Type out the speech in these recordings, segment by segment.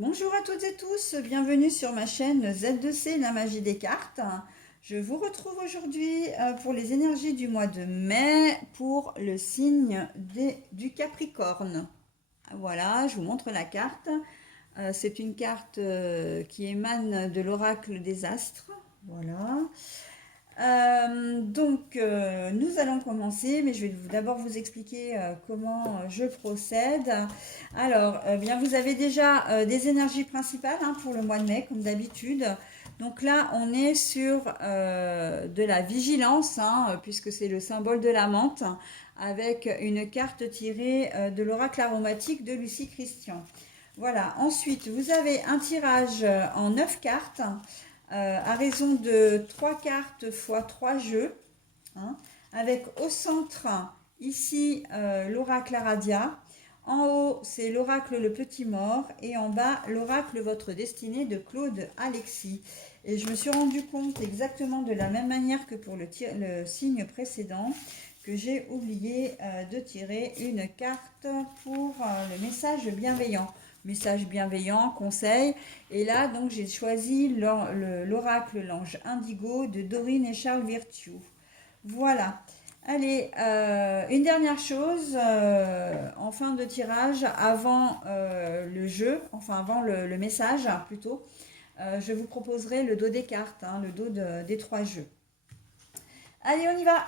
Bonjour à toutes et tous, bienvenue sur ma chaîne Z2C, la magie des cartes. Je vous retrouve aujourd'hui pour les énergies du mois de mai pour le signe du Capricorne. Voilà, je vous montre la carte. C'est une carte qui émane de l'oracle des astres. Voilà. Nous allons commencer, mais je vais d'abord vous expliquer comment je procède. Alors, bien, vous avez déjà des énergies principales pour le mois de mai, comme d'habitude. Donc là, on est sur de la vigilance, puisque c'est le symbole de la menthe, avec une carte tirée de l'oracle aromatique de Lucie Christian. Voilà, ensuite, vous avez un tirage en 9 cartes à raison de 3 cartes fois 3 jeux, hein, avec au centre, ici, l'oracle Aradia. En haut, c'est l'oracle Le Petit Mort. Et en bas, l'oracle Votre Destinée de Claude Alexis. Et je me suis rendu compte exactement de la même manière que pour le signe précédent que j'ai oublié de tirer une carte pour le message bienveillant. Message bienveillant, conseil. Et là, donc, j'ai choisi l'oracle L'Ange Indigo de Dorine et Charles Virtue. Voilà. Allez, une dernière chose en fin de tirage, avant le jeu, enfin avant le message plutôt, je vous proposerai le dos des cartes, le dos des 3 jeux. Allez, on y va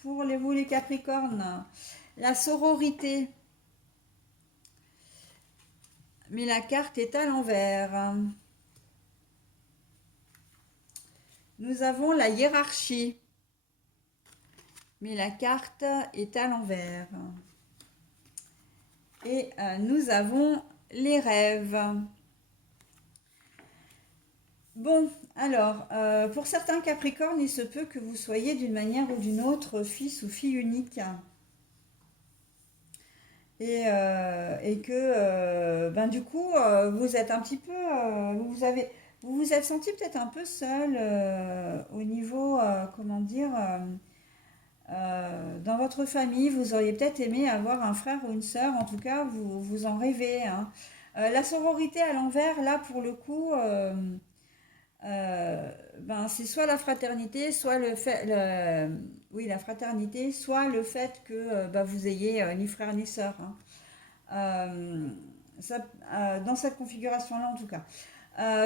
pour vous les Capricornes. La sororité. Mais la carte est à l'envers. Nous avons la hiérarchie. Mais la carte est à l'envers. Et nous avons les rêves. Bon, alors, pour certains Capricornes, il se peut que vous soyez d'une manière ou d'une autre fils ou fille unique. Et que, du coup, vous êtes un petit peu, vous vous êtes senti peut-être un peu seul au niveau, comment dire, dans votre famille. Vous auriez peut-être aimé avoir un frère ou une sœur, en tout cas, vous en rêvez, hein. La sororité à l'envers, là, pour le coup, c'est soit la fraternité, soit oui, la fraternité, soit le fait que vous ayez ni frère ni sœur, hein. Euh, Ça, dans cette configuration-là, en tout cas.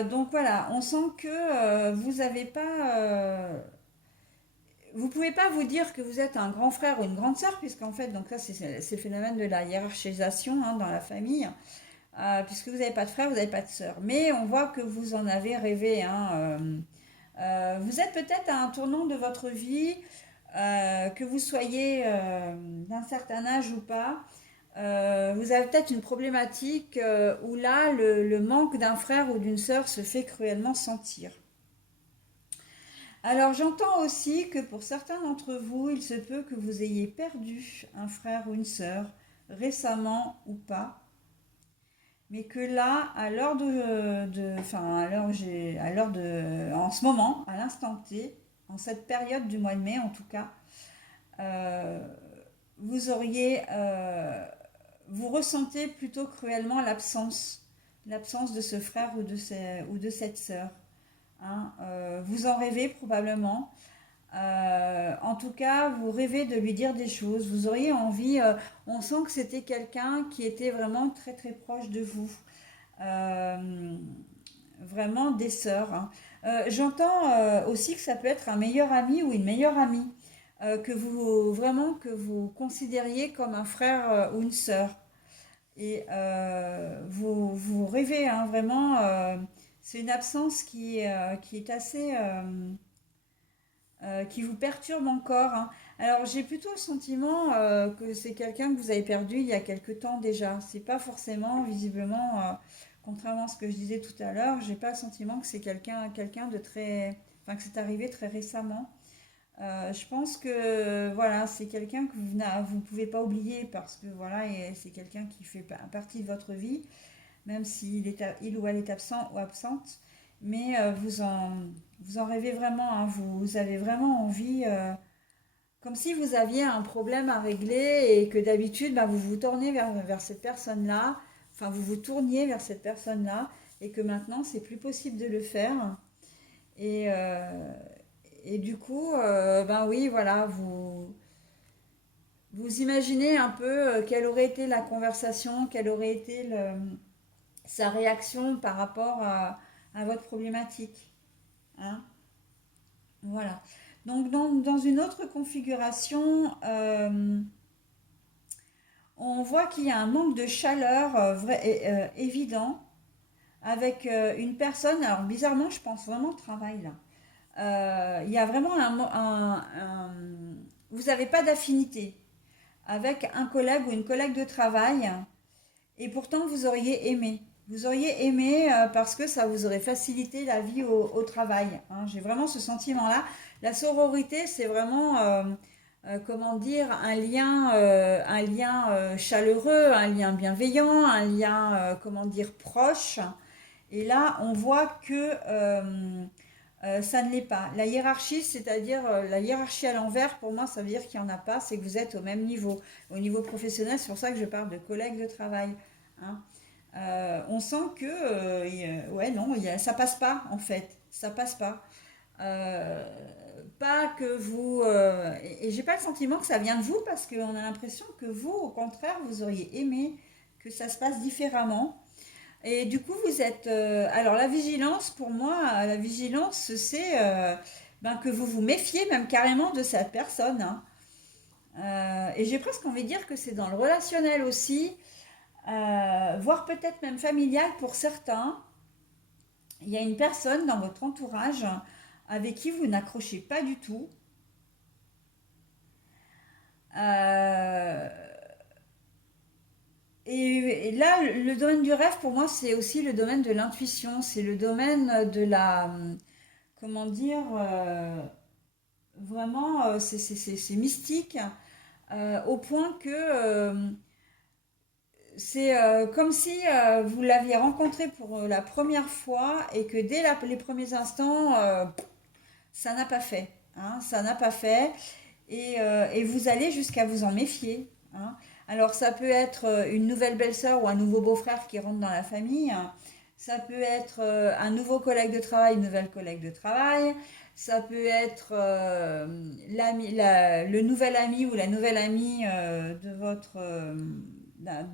Donc voilà, on sent que vous n'avez pas, vous pouvez pas vous dire que vous êtes un grand frère ou une grande sœur, puisqu'en fait, donc là, c'est le phénomène de la hiérarchisation dans la famille. Puisque vous n'avez pas de frère, vous n'avez pas de sœur. Mais on voit que vous en avez rêvé, hein. Vous êtes peut-être à un tournant de votre vie, que vous soyez d'un certain âge ou pas. Vous avez peut-être une problématique où là, le manque d'un frère ou d'une sœur se fait cruellement sentir. Alors j'entends aussi que pour certains d'entre vous, il se peut que vous ayez perdu un frère ou une sœur, récemment ou pas, mais que là, à l'heure enfin en ce moment, à l'instant T, en cette période du mois de mai en tout cas, euh, vous auriez, vous ressentez plutôt cruellement l'absence de ce frère ou de cette sœur, hein. Vous en rêvez probablement. En tout cas, vous rêvez de lui dire des choses. Vous auriez envie. On sent que c'était quelqu'un qui était vraiment très très proche de vous. Euh, Vraiment des sœurs, hein. J'entends aussi que ça peut être un meilleur ami ou une meilleure amie, que vous considériez comme un frère ou une sœur. Et vous rêvez, hein, vraiment. C'est une absence qui est assez, qui vous perturbe encore, hein. Alors j'ai plutôt le sentiment que c'est quelqu'un que vous avez perdu il y a quelque temps déjà. C'est pas forcément visiblement, contrairement à ce que je disais tout à l'heure, j'ai pas le sentiment que c'est quelqu'un de très, enfin que c'est arrivé très récemment. Je pense que voilà, c'est quelqu'un que vous pouvez pas oublier parce que voilà, et c'est quelqu'un qui fait partie de votre vie, même il ou elle est absent ou absente. Mais vous en rêvez vraiment, hein. Vous avez vraiment envie, comme si vous aviez un problème à régler et que d'habitude, vous vous tournez vers cette personne-là enfin vous vous tourniez vers cette personne-là et que maintenant c'est plus possible de le faire. Et, euh, et du coup, ben oui, voilà, vous imaginez un peu quelle aurait été la conversation, quelle aurait été sa réaction par rapport à votre problématique. Hein. Voilà. Donc dans une autre configuration, on voit qu'il y a un manque de chaleur évident avec une personne. Alors bizarrement, je pense vraiment au travail là. Il y a vraiment vous n'avez pas d'affinité avec un collègue ou une collègue de travail et pourtant vous auriez aimé. Vous auriez aimé parce que ça vous aurait facilité la vie au travail. Hein. J'ai vraiment ce sentiment-là. La sororité, c'est vraiment, comment dire, un lien chaleureux, un lien bienveillant, un lien, comment dire, proche. Et là, on voit que ça ne l'est pas. La hiérarchie, c'est-à-dire la hiérarchie à l'envers, pour moi, ça veut dire qu'il n'y en a pas, c'est que vous êtes au même niveau. Au niveau professionnel, c'est pour ça que je parle de collègues de travail. Hein. On sent que, ouais, non, ça passe pas, en fait. Ça passe pas. Euh, Pas que vous... et j'ai pas le sentiment que ça vient de vous, parce qu'on a l'impression que vous, au contraire, vous auriez aimé que ça se passe différemment. Et du coup, vous êtes... alors, la vigilance, pour moi, la vigilance, c'est ben, que vous vous méfiez même carrément de cette personne. Hein. Et j'ai presque envie de dire que c'est dans le relationnel aussi, voire peut-être même familial pour certains. Il y a une personne dans votre entourage avec qui vous n'accrochez pas du tout. Euh, et là, le domaine du rêve, pour moi, c'est aussi le domaine de l'intuition. C'est le domaine de la... comment dire, vraiment, c'est mystique, au point que c'est comme si vous l'aviez rencontré pour la première fois et que dès les premiers instants, ça n'a pas fait. Hein, ça n'a pas fait. Et vous allez jusqu'à vous en méfier. Hein. Alors ça peut être une nouvelle belle-sœur ou un nouveau beau-frère qui rentre dans la famille. Hein. Ça peut être un nouveau collègue de travail, une nouvelle collègue de travail. Ça peut être le nouvel ami ou la nouvelle amie de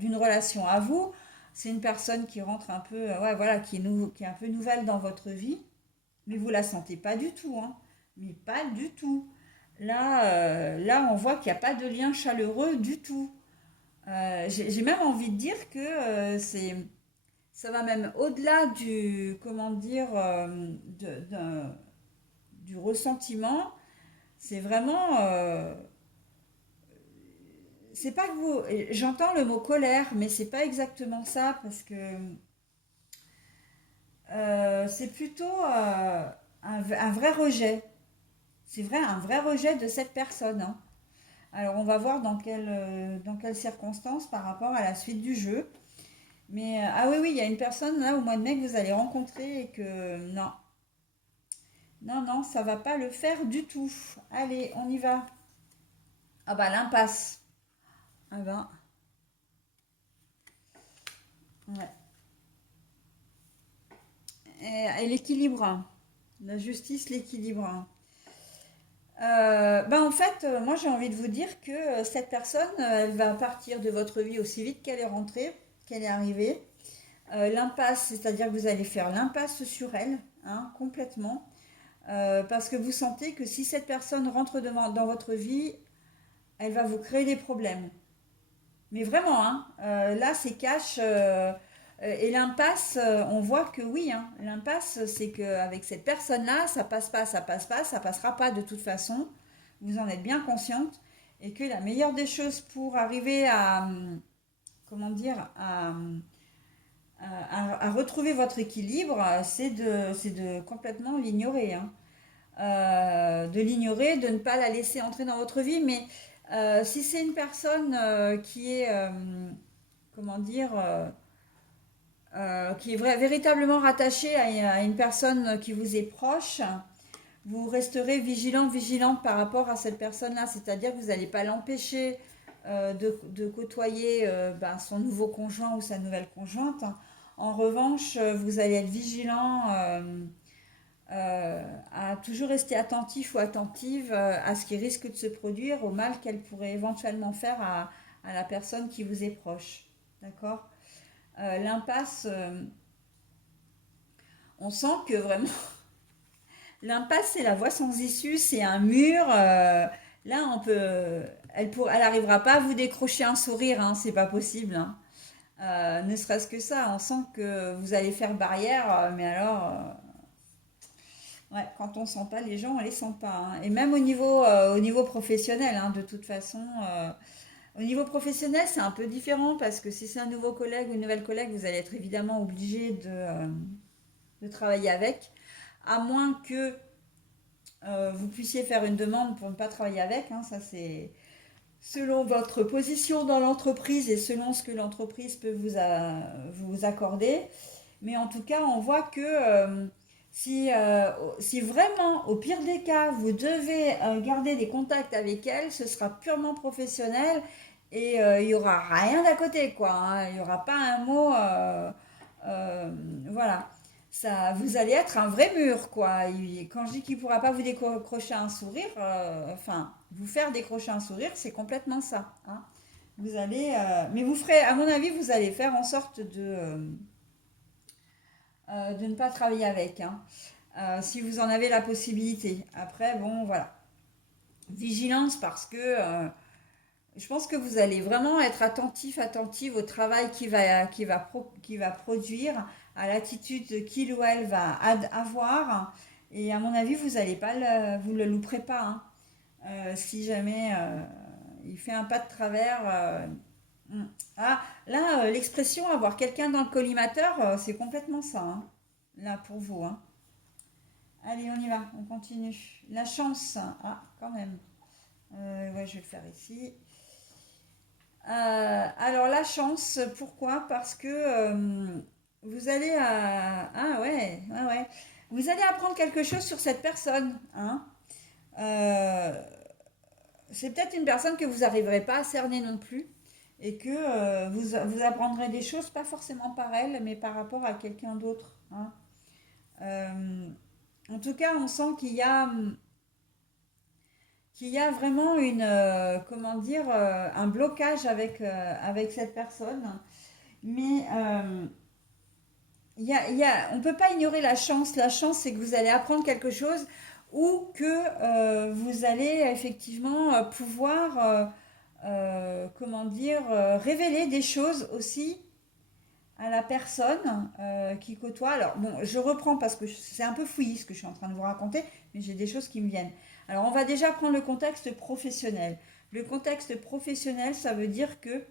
d'une relation à vous. C'est une personne qui rentre un peu, ouais, voilà, qui est un peu nouvelle dans votre vie, mais vous la sentez pas du tout, hein. Mais pas du tout. Là, on voit qu'il n'y a pas de lien chaleureux du tout. J'ai même envie de dire que ça va même au-delà du, comment dire, du ressentiment. C'est vraiment, c'est pas que vous, j'entends le mot colère, mais c'est pas exactement ça parce que c'est plutôt un vrai rejet. C'est vrai, un vrai rejet de cette personne. Hein. Alors, on va voir dans quelles circonstances par rapport à la suite du jeu. Mais, ah oui, oui, il y a une personne là au mois de mai que vous allez rencontrer et que non, non, non, ça va pas le faire du tout. Allez, on y va. Ah bah, l'impasse. Ah ben, ouais. Et l'équilibre. La justice, l'équilibre. Ben en fait, moi j'ai envie de vous dire que cette personne, elle va partir de votre vie aussi vite qu'elle est rentrée, qu'elle est arrivée. L'impasse, c'est-à-dire que vous allez faire l'impasse sur elle, hein, complètement, parce que vous sentez que si cette personne rentre dans votre vie, elle va vous créer des problèmes. Mais vraiment, hein, là c'est cash. Et l'impasse, on voit que oui, hein, l'impasse, c'est qu'avec cette personne-là, ça passe pas, ça passe pas, ça passera pas de toute façon. Vous en êtes bien consciente. Et que la meilleure des choses pour arriver à, comment dire, à retrouver votre équilibre, c'est de complètement l'ignorer. Hein. De l'ignorer, de ne pas la laisser entrer dans votre vie. Mais si c'est une personne qui est, comment dire, qui est véritablement rattachée à une personne qui vous est proche, vous resterez vigilant, vigilante par rapport à cette personne-là. C'est-à-dire que vous n'allez pas l'empêcher de côtoyer son nouveau conjoint ou sa nouvelle conjointe. En revanche, vous allez être vigilant à toujours rester attentif ou attentive à ce qui risque de se produire, au mal qu'elle pourrait éventuellement faire à la personne qui vous est proche. D'accord. L'impasse, on sent que vraiment, l'impasse, c'est la voie sans issue, c'est un mur. Là, elle arrivera pas à vous décrocher un sourire, hein, c'est pas possible, hein. Ne serait-ce que ça, on sent que vous allez faire barrière, mais alors, ouais, quand on sent pas les gens, on les sent pas, hein. Et même au niveau professionnel, hein, de toute façon, au niveau professionnel, c'est un peu différent parce que si c'est un nouveau collègue ou une nouvelle collègue, vous allez être évidemment obligé de travailler avec, à moins que vous puissiez faire une demande pour ne pas travailler avec, hein, ça c'est selon votre position dans l'entreprise et selon ce que l'entreprise peut vous accorder. Mais en tout cas, on voit que si vraiment, au pire des cas, vous devez garder des contacts avec elle, ce sera purement professionnel et il n'y aura rien d'à côté, quoi, hein. Il n'y aura pas un mot. Voilà. Ça, vous allez être un vrai mur, quoi. Quand je dis qu'il ne pourra pas vous décrocher un sourire, enfin, vous faire décrocher un sourire, c'est complètement ça, hein. Vous allez, mais vous ferez, à mon avis, vous allez faire en sorte de ne pas travailler avec, hein, si vous en avez la possibilité. Après, bon, voilà. Vigilance parce que je pense que vous allez vraiment être attentive au travail qui va produire, à l'attitude qu'il ou elle va avoir. Et à mon avis, vous le louperez pas, hein. Si jamais il fait un pas de travers. Ah, là, l'expression avoir quelqu'un dans le collimateur, c'est complètement ça, hein. Là, pour vous, hein. Allez, on y va, on continue. La chance. Ah, quand même. Ouais, je vais le faire ici. Alors la chance, pourquoi? Parce que vous allez ah ouais, ouais, ouais. Vous allez apprendre quelque chose sur cette personne, hein. Euh, c'est peut-être une personne que vous n'arriverez pas à cerner non plus et que vous apprendrez des choses, pas forcément par elle, mais par rapport à quelqu'un d'autre, hein. Euh, En tout cas, on sent qu'il y a vraiment comment dire, un blocage avec cette personne. Mais on ne peut pas ignorer la chance. La chance, c'est que vous allez apprendre quelque chose ou que vous allez effectivement pouvoir, comment dire, révéler des choses aussi à la personne qui côtoie. Alors, bon, je reprends parce que c'est un peu fouillis ce que je suis en train de vous raconter, mais j'ai des choses qui me viennent. Alors, on va déjà prendre le contexte professionnel. Le contexte professionnel, ça veut dire que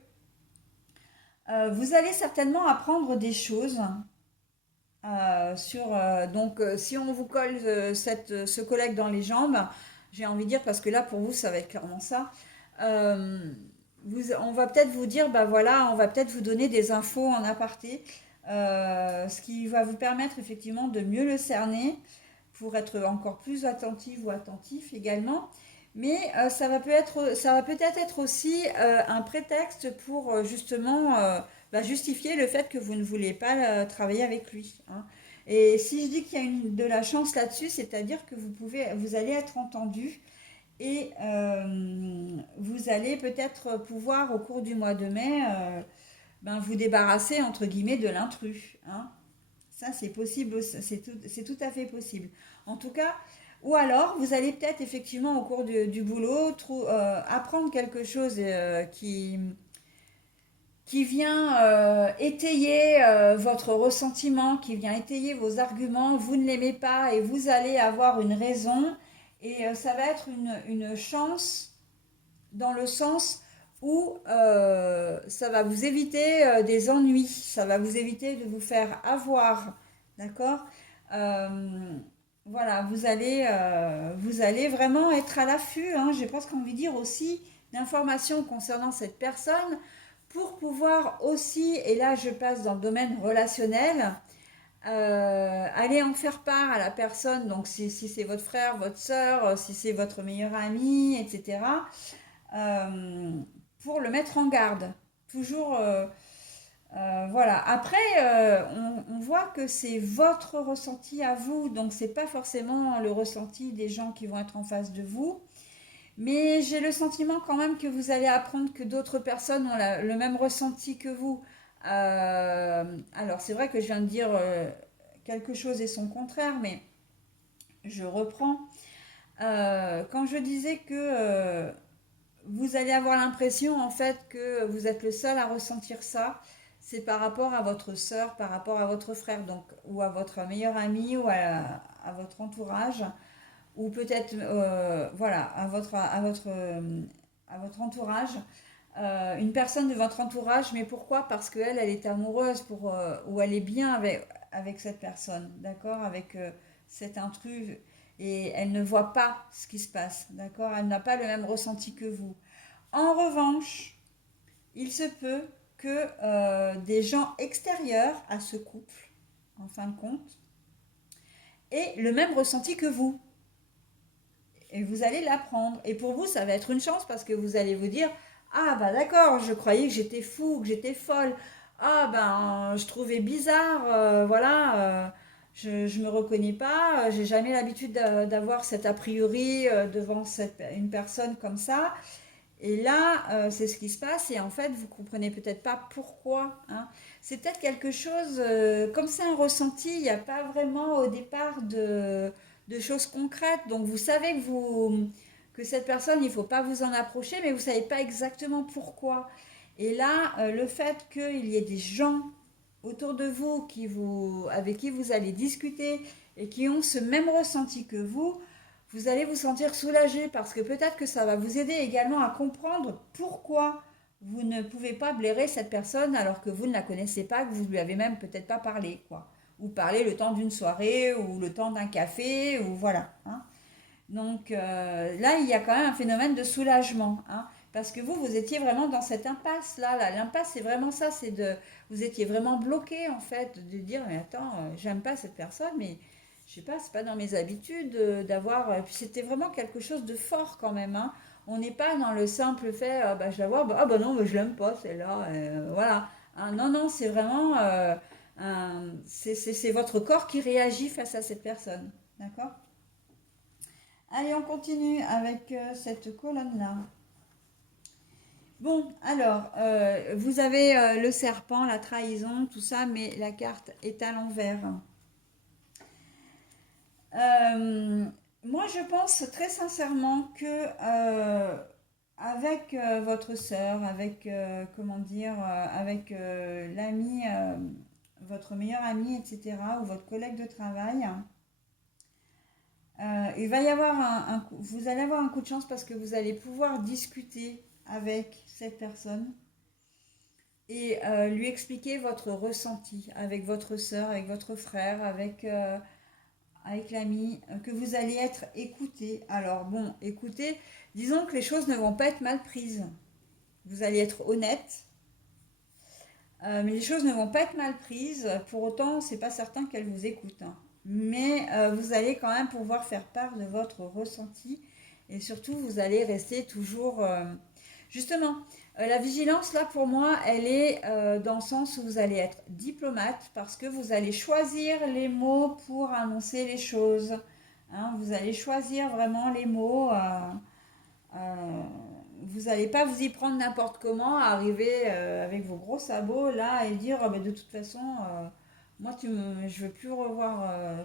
vous allez certainement apprendre des choses si on vous colle ce collègue dans les jambes, j'ai envie de dire, parce que là, pour vous, ça va être clairement ça. euh, on va peut-être vous dire, bah voilà, on va peut-être vous donner des infos en aparté, ce qui va vous permettre effectivement de mieux le cerner pour être encore plus attentive ou attentif également. Mais ça va peut-être être aussi un prétexte pour justement justifier le fait que vous ne voulez pas travailler avec lui, hein. Et si je dis qu'il y a de la chance là-dessus, c'est-à-dire que vous allez être entendu et vous allez peut-être pouvoir au cours du mois de mai vous débarrasser entre guillemets de l'intrus, hein. Ça, c'est possible, c'est tout à fait possible. En tout cas, ou alors, vous allez peut-être effectivement au cours du boulot apprendre quelque chose qui vient étayer votre ressentiment, qui vient étayer vos arguments. Vous ne l'aimez pas et vous allez avoir une raison. Et ça va être une chance dans le sens où ça va vous éviter des ennuis, ça va vous éviter de vous faire avoir, d'accord. Euh, voilà, vous allez vraiment être à l'affût, hein, j'ai presque envie de dire aussi, d'informations concernant cette personne pour pouvoir aussi, et là je passe dans le domaine relationnel, allez en faire part à la personne, donc si c'est votre frère, votre soeur, si c'est votre meilleur ami, etc. euh, pour le mettre en garde. Toujours, voilà. Après, on voit que c'est votre ressenti à vous, donc c'est pas forcément le ressenti des gens qui vont être en face de vous. Mais j'ai le sentiment quand même que vous allez apprendre que d'autres personnes ont le même ressenti que vous. Alors c'est vrai que je viens de dire quelque chose et son contraire, mais je reprends. Quand je disais que vous allez avoir l'impression en fait que vous êtes le seul à ressentir ça, c'est par rapport à votre sœur, par rapport à votre frère, donc ou à votre meilleur ami ou à votre entourage, ou peut-être voilà à votre entourage, une personne de votre entourage, mais pourquoi? Parce qu'elle, elle est amoureuse ou elle est bien avec cette personne, d'accord, avec cet intrus, et elle ne voit pas ce qui se passe, d'accord, elle n'a pas le même ressenti que vous. En revanche, il se peut que des gens extérieurs à ce couple, en fin de compte, aient le même ressenti que vous. Et vous allez l'apprendre. Et pour vous, ça va être une chance parce que vous allez vous dire, ah bah d'accord, je croyais que j'étais fou, que j'étais folle. Ah ben, je trouvais bizarre, voilà, je me reconnais pas, j'ai jamais l'habitude d'avoir cet a priori devant une personne comme ça. Et là, c'est ce qui se passe et en fait, vous comprenez peut-être pas pourquoi, hein. C'est peut-être quelque chose, comme c'est un ressenti, il n'y a pas vraiment au départ de choses concrètes. Donc vous savez que cette personne, il ne faut pas vous en approcher, mais vous ne savez pas exactement pourquoi. Et là, le fait qu'il y ait des gens autour de vous, avec qui vous allez discuter et qui ont ce même ressenti que vous allez vous sentir soulagé parce que peut-être que ça va vous aider également à comprendre pourquoi vous ne pouvez pas blairer cette personne alors que vous ne la connaissez pas, que vous lui avez même peut-être pas parlé, quoi. Ou parler le temps d'une soirée ou le temps d'un café, ou voilà, hein. Donc là, il y a quand même un phénomène de soulagement, hein, parce que vous étiez vraiment dans cette impasse là. L'impasse, c'est vraiment ça, vous étiez vraiment bloqué en fait, de dire mais attends, j'aime pas cette personne, mais je sais pas, c'est pas dans mes habitudes d'avoir. Puis c'était vraiment quelque chose de fort quand même, hein. On n'est pas dans le simple fait, bah, je la vois, bah, ah bah non, mais je l'aime pas celle-là, voilà. Hein, non, non, c'est vraiment, c'est votre corps qui réagit face à cette personne, d'accord? Allez, on continue avec cette colonne-là. Bon, alors, vous avez le serpent, la trahison, tout ça, mais la carte est à l'envers. Euh, Moi, je pense très sincèrement que avec votre sœur, avec, comment dire, avec l'ami, votre meilleur ami, etc., ou votre collègue de travail, il va y avoir vous allez avoir un coup de chance parce que vous allez pouvoir discuter avec cette personne et lui expliquer votre ressenti avec votre sœur, avec votre frère, avec l'ami, que vous allez être écouté. Alors bon, écoutez, disons que les choses ne vont pas être mal prises. Vous allez être honnête, mais les choses ne vont pas être mal prises. Pour autant, c'est pas certain qu'elle vous écoute, hein. Mais vous allez quand même pouvoir faire part de votre ressenti et surtout, vous allez rester toujours. Justement, la vigilance, là, pour moi, elle est dans le sens où vous allez être diplomate parce que vous allez choisir les mots pour annoncer les choses, hein. Vous allez choisir vraiment les mots. Euh, Vous n'allez pas vous y prendre n'importe comment, arriver avec vos gros sabots là et dire ah, ben, de toute façon, moi je veux plus revoir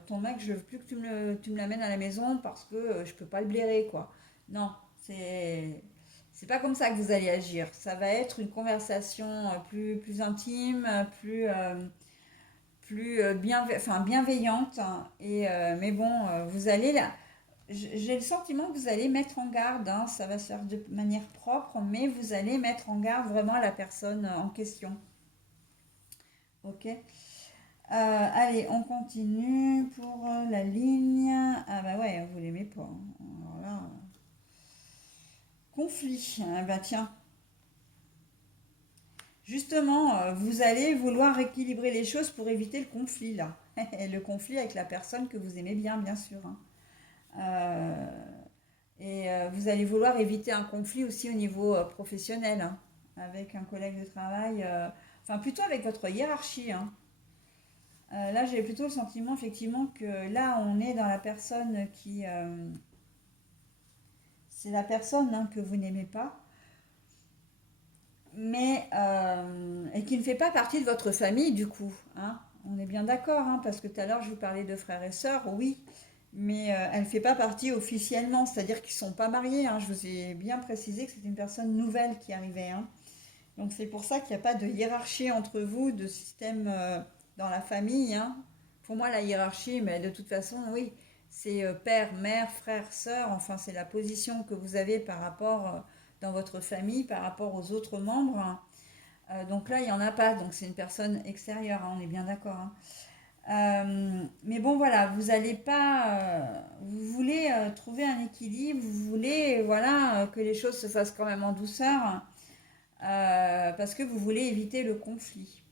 ton mec, je veux plus que tu me l'amènes à la maison parce que je peux pas le blairer quoi. Non, c'est pas comme ça que vous allez agir. Ça va être une conversation plus intime, enfin, bienveillante, hein. Et, mais bon, vous allez là. J'ai le sentiment que vous allez mettre en garde, hein, ça va se faire de manière propre, mais vous allez mettre en garde vraiment la personne en question. Ok. Allez, on continue pour la ligne. Ah bah ouais, vous l'aimez pas, hein. Alors là, conflit. Ah bah tiens, justement, vous allez vouloir équilibrer les choses pour éviter le conflit là. Le conflit avec la personne que vous aimez bien, bien sûr, hein. Euh, Et vous allez vouloir éviter un conflit aussi au niveau professionnel, hein. avec un collègue de travail, enfin plutôt avec votre hiérarchie, hein. Là, j'ai plutôt le sentiment effectivement que là, on est dans la personne qui... c'est la personne, hein, que vous n'aimez pas, mais et qui ne fait pas partie de votre famille du coup, hein. On est bien d'accord, hein, parce que tout à l'heure, je vous parlais de frères et sœurs, oui, mais elle ne fait pas partie officiellement, c'est-à-dire qu'ils ne sont pas mariés, hein. Je vous ai bien précisé que c'était une personne nouvelle qui arrivait, hein. Donc c'est pour ça qu'il n'y a pas de hiérarchie entre vous, de système dans la famille, hein. Pour moi, la hiérarchie, mais de toute façon, oui, c'est père, mère, frère, sœur, enfin c'est la position que vous avez par rapport dans votre famille, par rapport aux autres membres, hein. Donc là, il n'y en a pas, donc c'est une personne extérieure, hein, on est bien d'accord, hein. Mais bon, voilà, vous allez pas, vous voulez trouver un équilibre, vous voulez, voilà, que les choses se fassent quand même en douceur, parce que vous voulez éviter le conflit.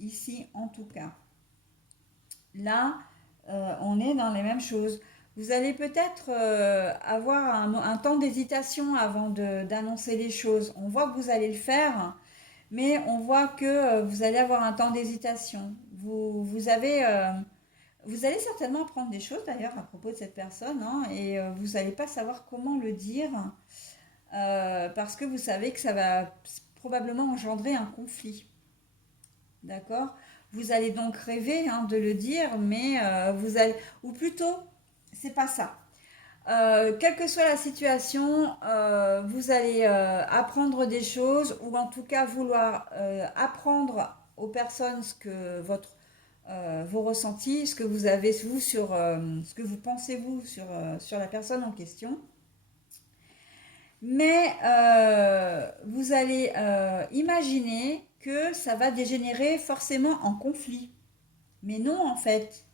Ici, en tout cas. Là, on est dans les mêmes choses. Vous allez peut-être avoir un temps d'hésitation avant d'annoncer les choses. On voit que vous allez le faire, mais on voit que vous allez avoir un temps d'hésitation. Vous allez certainement apprendre des choses d'ailleurs à propos de cette personne, hein, et vous n'allez pas savoir comment le dire, parce que vous savez que ça va probablement engendrer un conflit. D'accord? Vous allez donc rêver, hein, de le dire, mais vous allez, ou plutôt, c'est pas ça. Quelle que soit la situation, vous allez apprendre des choses, ou en tout cas vouloir apprendre aux personnes vos ressentis, ce que vous avez vous sur, ce que vous pensez vous sur la personne en question. Mais vous allez imaginer que ça va dégénérer forcément en conflit. Mais non, en fait.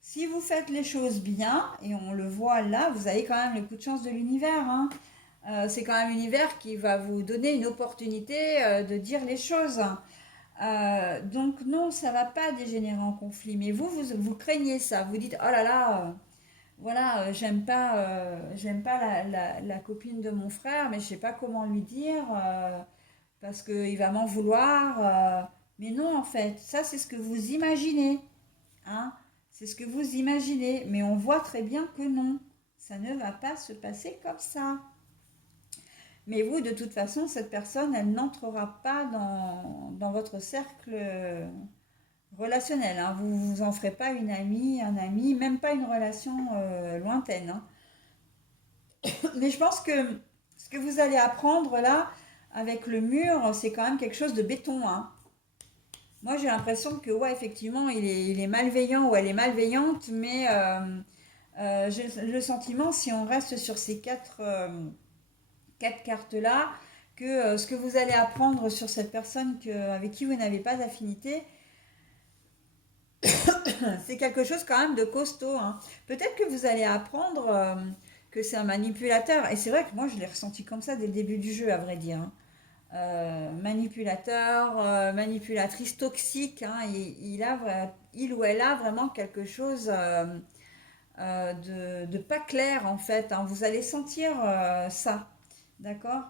Si vous faites les choses bien, et on le voit là, vous avez quand même le coup de chance de l'univers, hein. C'est quand même l'univers qui va vous donner une opportunité de dire les choses. Donc non, ça va pas dégénérer en conflit. Mais vous craignez ça. Vous dites, oh là là, voilà, j'aime pas la copine de mon frère, mais je sais pas comment lui dire, parce qu'il va m'en vouloir. Mais non, en fait, ça c'est ce que vous imaginez, hein. C'est ce que vous imaginez, mais on voit très bien que non, ça ne va pas se passer comme ça. Mais vous, de toute façon, cette personne, elle n'entrera pas dans votre cercle relationnel, hein. Vous ne vous en ferez pas une amie, un ami, même pas une relation lointaine, hein. Mais je pense que ce que vous allez apprendre là, avec le mur, c'est quand même quelque chose de béton, hein. Moi, j'ai l'impression que, ouais, effectivement, il est malveillant ou elle est malveillante, mais j'ai le sentiment, si on reste sur ces quatre cartes-là, que ce que vous allez apprendre sur cette personne avec qui vous n'avez pas d'affinité, c'est quelque chose quand même de costaud, hein. Peut-être que vous allez apprendre que c'est un manipulateur. Et c'est vrai que moi, je l'ai ressenti comme ça dès le début du jeu, à vrai dire, hein. Manipulateur, manipulatrice toxique, hein. Il ou elle a vraiment quelque chose de pas clair, en fait, hein. Vous allez sentir ça. D'accord?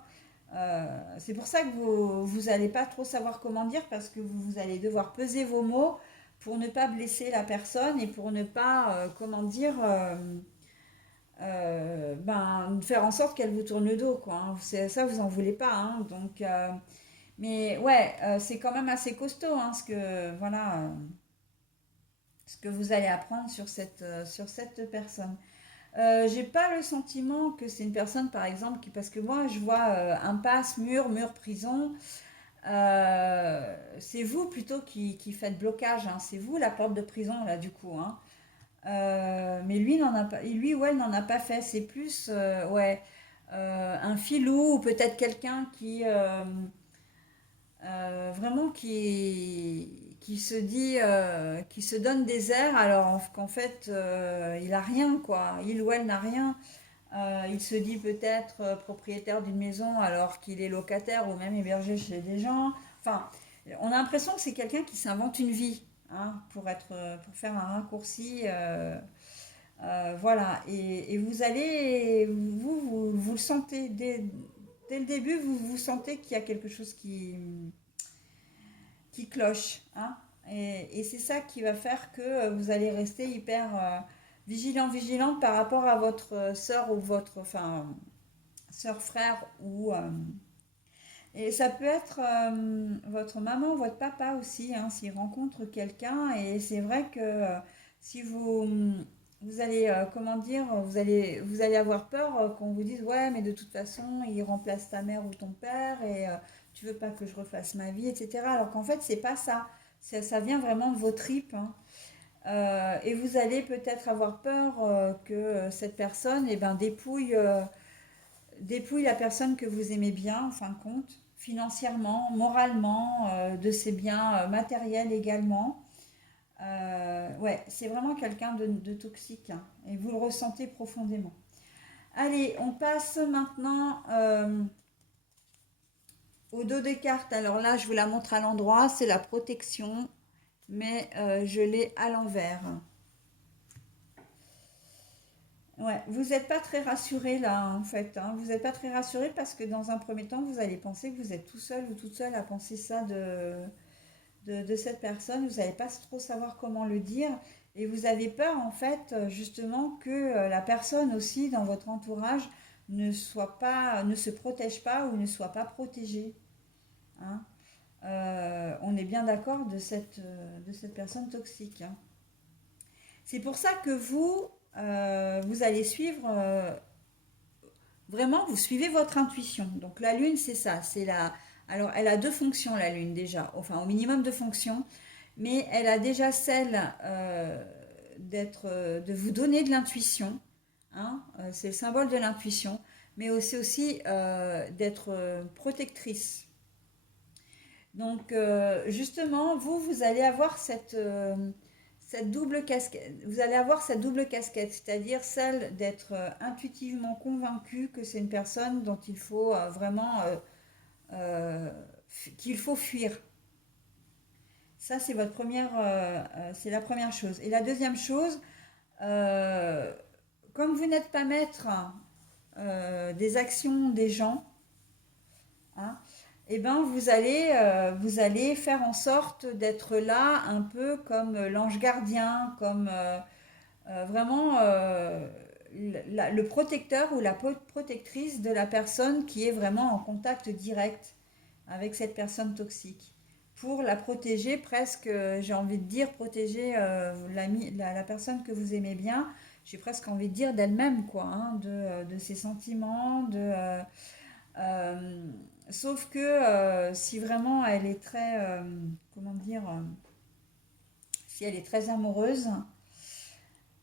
C'est pour ça que vous n'allez pas trop savoir comment dire, parce que vous allez devoir peser vos mots pour ne pas blesser la personne et pour ne pas, comment dire, ben, faire en sorte qu'elle vous tourne le dos, quoi, hein. Ça, vous en voulez pas, hein. Donc, mais ouais, c'est quand même assez costaud, hein, voilà, ce que vous allez apprendre sur cette personne. J'ai pas le sentiment que c'est une personne, par exemple, parce que moi, je vois impasse, mur, prison. C'est vous plutôt qui faites blocage, hein. C'est vous la porte de prison, là, du coup, hein. Mais lui, n'en a pas, lui ou elle n'en a pas fait. C'est plus, ouais, un filou ou peut-être quelqu'un vraiment qui se dit, qui se donne des airs alors qu'en fait, il a rien, quoi. Il ou elle n'a rien. Il se dit peut-être propriétaire d'une maison alors qu'il est locataire ou même hébergé chez des gens. Enfin, on a l'impression que c'est quelqu'un qui s'invente une vie, hein, pour faire un raccourci. Voilà. Et vous allez, vous le sentez dès le début, vous sentez qu'il y a quelque chose qui cloche, hein. Et c'est ça qui va faire que vous allez rester hyper vigilant par rapport à votre sœur ou votre, enfin, sœur, frère ou et ça peut être votre maman ou votre papa aussi, hein, s'ils rencontrent quelqu'un. Et c'est vrai que si vous allez, comment dire, vous allez avoir peur qu'on vous dise, ouais, mais de toute façon, il remplace ta mère ou ton père et tu veux pas que je refasse ma vie, etc. Alors qu'en fait, c'est pas ça. Ça vient vraiment de vos tripes, hein. Et vous allez peut-être avoir peur que cette personne eh ben, dépouille la personne que vous aimez bien, en fin de compte, financièrement, moralement, de ses biens matériels également. Ouais, c'est vraiment quelqu'un de toxique, hein, et vous le ressentez profondément. Allez, on passe maintenant au dos des cartes. Alors là, je vous la montre à l'endroit, c'est la protection, mais je l'ai à l'envers. Ouais, vous n'êtes pas très rassuré là en fait, hein. Vous n'êtes pas très rassuré parce que dans un premier temps, vous allez penser que vous êtes tout seul ou toute seule à penser ça de cette personne. Vous n'allez pas trop savoir comment le dire et vous avez peur en fait justement que la personne aussi dans votre entourage ne se protège pas ou ne soit pas protégée, hein. On est bien d'accord de cette personne toxique, hein. C'est pour ça que vous allez suivre, vraiment, vous suivez votre intuition. Donc la lune, c'est ça, c'est la... Alors elle a deux fonctions, la lune déjà, enfin au minimum deux fonctions, mais elle a déjà celle de vous donner de l'intuition, hein, c'est le symbole de l'intuition, mais aussi d'être protectrice. Donc, justement, vous allez avoir cette double casquette. Vous allez avoir cette double casquette, c'est-à-dire celle d'être intuitivement convaincu que c'est une personne dont il faut vraiment, euh, qu'il faut fuir. Ça, c'est c'est la première chose. Et la deuxième chose, euh, comme vous n'êtes pas maître des actions des gens, hein, eh ben vous allez faire en sorte d'être là un peu comme l'ange gardien, comme vraiment le protecteur ou la protectrice de la personne qui est vraiment en contact direct avec cette personne toxique. Pour la protéger presque, j'ai envie de dire, protéger la personne que vous aimez bien, j'ai presque envie de dire d'elle-même, quoi, hein, de ses sentiments, euh, sauf que si vraiment elle est très, comment dire, si elle est très amoureuse,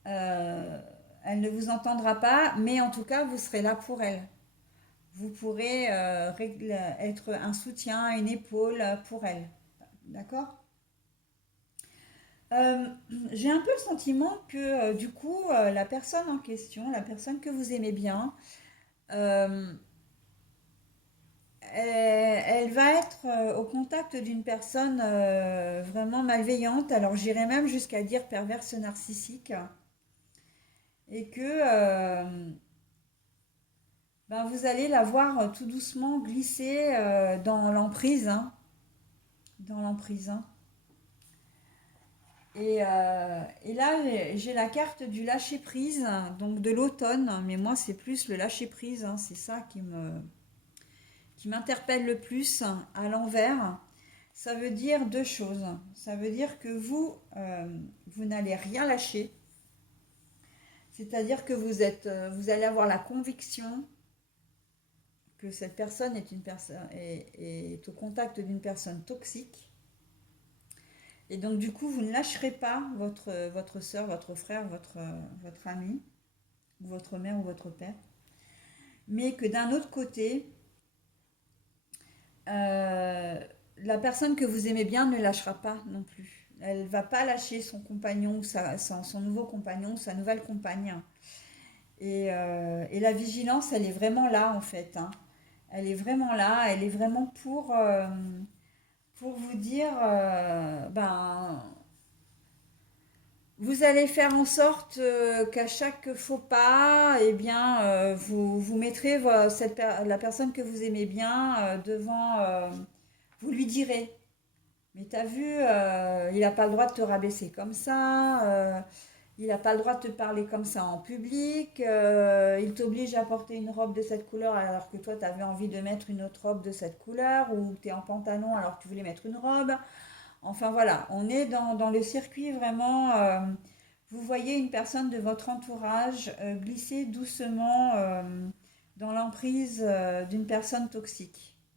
euh, elle ne vous entendra pas, mais en tout cas, vous serez là pour elle. Vous pourrez être un soutien, une épaule pour elle. D'accord. Euh, j'ai un peu le sentiment que du coup, la personne en question, la personne que vous aimez bien, euh, elle va être au contact d'une personne vraiment malveillante. Alors j'irais même jusqu'à dire perverse narcissique. Et que ben, vous allez la voir tout doucement glisser dans l'emprise, hein, dans l'emprise, hein. Et là, j'ai la carte du lâcher-prise, donc de l'automne, mais moi c'est plus le lâcher-prise, hein, c'est ça qui m'interpelle le plus à l'envers. Ça veut dire deux choses. Ça veut dire que vous n'allez rien lâcher. C'est-à-dire que vous allez avoir la conviction que cette personne est au contact d'une personne toxique. Et donc du coup, vous ne lâcherez pas votre soeur, votre frère, votre ami, ou votre mère ou votre père. Mais que d'un autre côté, euh, la personne que vous aimez bien ne lâchera pas non plus. Elle ne va pas lâcher son compagnon, son nouveau compagnon, sa nouvelle compagne. Et la vigilance, elle est vraiment là en fait, hein. Elle est vraiment là, elle est vraiment pour vous dire, ben, vous allez faire en sorte qu'à chaque faux pas, eh bien, vous mettrez la personne que vous aimez bien devant, vous lui direz. Mais t'as vu, il n'a pas le droit de te rabaisser comme ça, il n'a pas le droit de te parler comme ça en public, il t'oblige à porter une robe de cette couleur alors que toi tu avais envie de mettre une autre robe de cette couleur, ou tu es en pantalon alors que tu voulais mettre une robe. Enfin voilà, on est dans le circuit vraiment. Vous voyez une personne de votre entourage glisser doucement dans l'emprise d'une personne toxique.